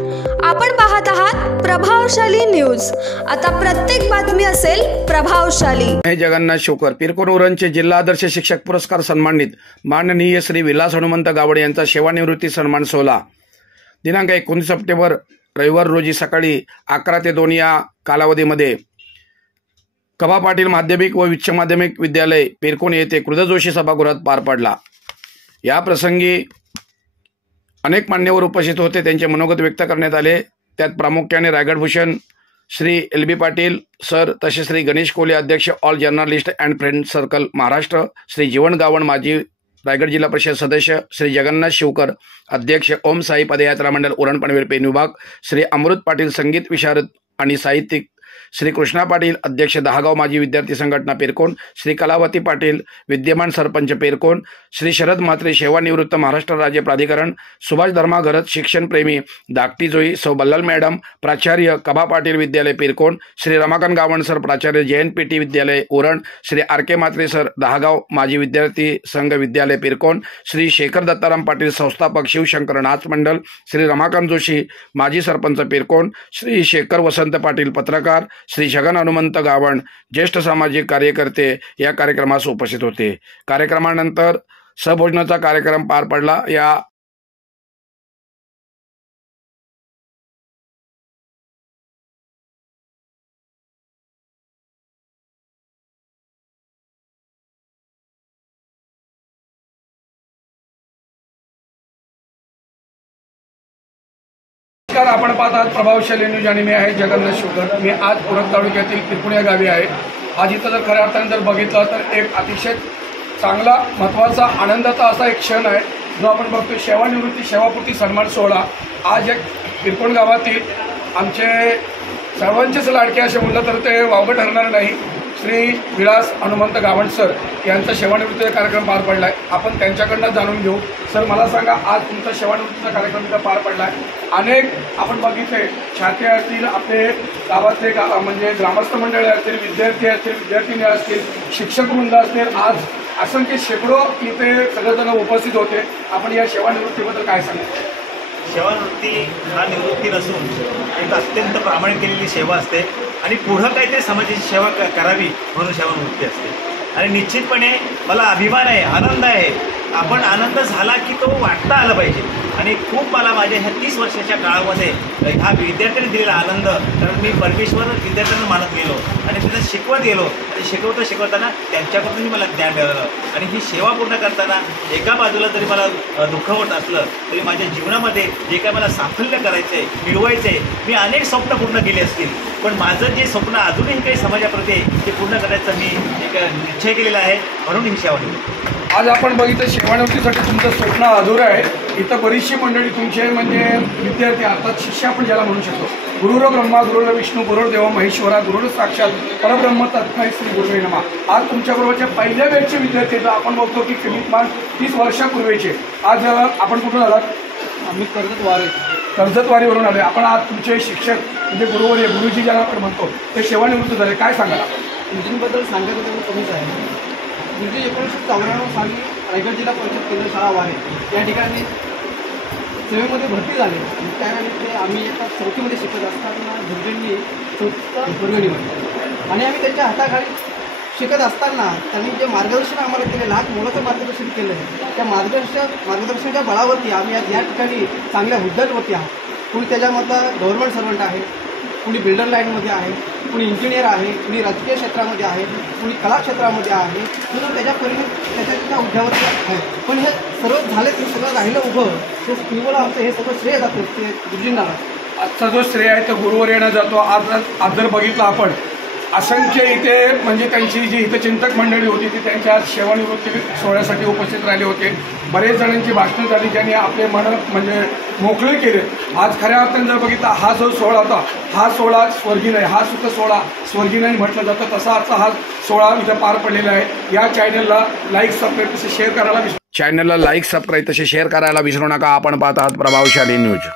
आपण पाहत आहात प्रभावशाली न्यूज। आता प्रत्येक बातमी असेल प्रभावशाली। जगन्नाथ शिवकर पिरकोन उरणचे जिल्हा आदर्श शिक्षक पुरस्कार सन्मानित माननीय श्री विलास हनुमंत गावड यांचा सेवानिवृत्ती सन्मान सोहळा दिनांक 19 सप्टेंबर रविवार रोजी सकाळी 11 ते 2 या कालावधीमध्ये कबा पाटील माध्यमिक व उच्च माध्यमिक विद्यालय पिरकोन येथे कृष्ण जोशी सभागृहात पार पडला। या प्रसंगी अनेक मान्यवर उपस्थित होते, त्यांचे मनोगत व्यक्त करण्यात आले। त्यात प्रामुख्याने रायगड भूषण श्री LB पाटील सर, तसेच श्री गणेश कोले अध्यक्ष all journalist and friend circle Maharashtra, Shri Jeevan Gavan माजी रायगड जिल्हा परिषद सदस्य, श्री जगन्नाथ शिवकर अध्यक्ष ओम साई पदयात्रा मंडळ उरण पनवेल पेन विभाग, श्री अमृत पाटील संगीत विशारद आणि साहित्यिक, श्री कृष्णा पाटील अध्यक्ष दहागाव माजी विद्यार्थी संघटना पेरकोन, श्री कलावती पाटील विद्यमान सरपंच पेरकोन, श्री शरद म्हात्रे सेवानिवृत्त महाराष्ट्र राज्य प्राधिकरण, सुभाष धर्मा घरत शिक्षण प्रेमी धाकटी जोई, सौ बल्लाल मॅडम प्राचार्य कबा पाटील विद्यालय पेरकोन, श्री रमाकांत गावण सर प्राचार्य JNPT विद्यालय उरण, श्री RK म्हात्रे सर दहागाव माजी विद्यार्थी संघ विद्यालय पेरकोन, श्री शेखर दत्ताराम पाटील संस्थापक शिवशंकर नाच मंडळ, श्री रमाकांत जोशी माजी सरपंच पेरकोन, श्री शेखर वसंत पाटील पत्रकार, श्री जगन हनुमंत गावण ज्येष्ठ सामाजिक कार्यकर्ते या कार्यक्रमास उपस्थित होते। कार्यक्रमानंतर सहभोजनाचा कार्यक्रम पार पडला। या आपण पाहत आहात प्रभावशाली न्यूज आणि मी आहे जगन्नाथ शिवकर। मी आज उरण तालुक्यातील पिरकोन या गावी आहे। आज इथं जर खऱ्या अर्थाने जर बघितलं तर एक अतिशय चांगला महत्त्वाचा आनंदाचा असा एक क्षण आहे जो आपण बघतो, सेवानिवृत्ती सेवापूर्ती सन्मान सोहळा। आज एक पिरकोन गावातील आमचे सर्वांचेच लाडके असे म्हणलं तर ते वावगं ठरणार नाही, श्री विलास हनुमंत गावण सर यांचा सेवानिवृत्तीचा कार्यक्रम पार पडला आहे। आपण त्यांच्याकडनं जाणून घेऊ। सर, मला सांगा, आज तुमचा सेवानिवृत्तीचा कार्यक्रम इथं पार पडला आहे। अनेक आपण बघितले छाते असतील, आपले गावातले म्हणजे ग्रामस्थ मंडळी असतील, विद्यार्थी असतील, विद्यार्थिनी असतील, शिक्षक वृंद असतील, आज असंख्य शेकडो इथे सगळेजण उपस्थित होते। आपण या सेवानिवृत्तीबद्दल काय सांगाल? सेवानिवृत्ती हा निवृत्ती नसून एक अत्यंत प्रामाणिक केलेली सेवा असते आणि पुढं काहीतरी समाजाची सेवा करावी म्हणून सेवानिवृत्ती असते। आणि निश्चितपणे मला अभिमान आहे, आनंद आहे। आपण आनंद झाला की तो वाटता आला पाहिजे आणि खूप मला माझ्या ह्या 30 वर्षाच्या काळामध्ये हा विद्यार्थ्यांनी दिलेला आनंद, कारण मी परमेश्वर विद्यार्थ्यांना मानत गेलो आणि त्यांना शिकवत गेलो आणि शिकवताना त्यांच्याकडूनही मला ज्ञान मिळालं। आणि ही सेवा पूर्ण करताना एका बाजूला जरी मला दुःख होत असलं तरी माझ्या जीवनामध्ये जे काय मला साफल्य करायचं आहे, मिळवायचं आहे, मी अनेक स्वप्न पूर्ण केली असतील, पण माझं जे स्वप्न अजूनही काही समाजाप्रती आहे ते पूर्ण करायचं मी एक निश्चय केलेला आहे, म्हणून ही सेवानिवृत्ती। आज आपण बघितलं सेवानिवृत्तीसाठी तुमचं स्वप्न अधुरं आहे। इथं बरीचशी मंडळी तुमचे म्हणजे विद्यार्थी अर्थात शिष्य आपण ज्याला म्हणू शकतो, गुरुर ब्रह्मा गुरुर विष्णू गुरुर देव महेश्वरा गुरुर साक्षात परब्रह्म तस्मै श्री गुरुवे नमः। आज तुमच्याबरोबरच्या पहिल्या बॅचचे विद्यार्थी आपण बघतो की किमान 30 वर्षापूर्वीचे। आज आपण कुठून आलात? आम्ही कर्जतवारीवरून आले। आपण आज तुमचे शिक्षक म्हणजे गुरुजी ज्याला आपण म्हणतो ते सेवानिवृत्त झाले, काय सांगाल? गुरुजींबद्दल सांगायचं तेवढं कमीच आहे। गुरुजी 1994 साली रायगड जिल्हा परिषद केंद्र शाळा वारे या ठिकाणी सेवेमध्ये भरती झाले। त्यानिमित्त आम्ही एका चौथीमध्ये शिकत असताना गुरुजींनी चौथीचा वर्ग निवडला आणि आम्ही त्यांच्या हाताखाली शिकत असताना त्यांनी जे मार्गदर्शन आम्हाला केले, लाख मोलाचं मार्गदर्शन केलं आहे, त्या मार्गदर्शनाच्या बळावरती आम्ही आज या ठिकाणी चांगल्या हुद्द्यावरती आहोत। कुणी त्याच्यामधला गव्हर्नमेंट सर्वंट आहे, कुणी बिल्डर लाईनमध्ये आहे, कुणी इंजिनियर आहे, कुणी राजकीय क्षेत्रामध्ये आहे, कुणी कला क्षेत्रामध्ये आहे, म्हणून त्याच्या हुद्द्यावरती आहे। पण हे सर्व झाले, ते सगळं राहिलं उभं, ते केवळ आमचं हे सगळं श्रेय जातं ते गुरुजींना। आजचा जो श्रेय आहे तो गुरुवर्यांना जातो। आज जर बघितलं आपण असंख्य इथे म्हणजे त्यांची जी इथे चिंतक मंडळी होती ती त्यांच्या सेवानिवृत्ती सोहळ्यासाठी उपस्थित राहिले होते। बरेच जणांची भाषणं झाली, ज्यांनी आपले मन म्हणजे मोकळे केले। आज खऱ्या अर्थाने जर बघितला हा जो सोहळा होता, हा सोहळा स्वर्गीय नाही, हा सुद्धा सोहळा स्वर्गीय नाही म्हटलं जातं, तसा आजचा हा सोहळा इथं पार पडलेला आहे। या चॅनलला लाईक सबस्क्राईब तसे शेअर करायला विसरू नका। आपण पाहत आहात प्रभावशाली न्यूज।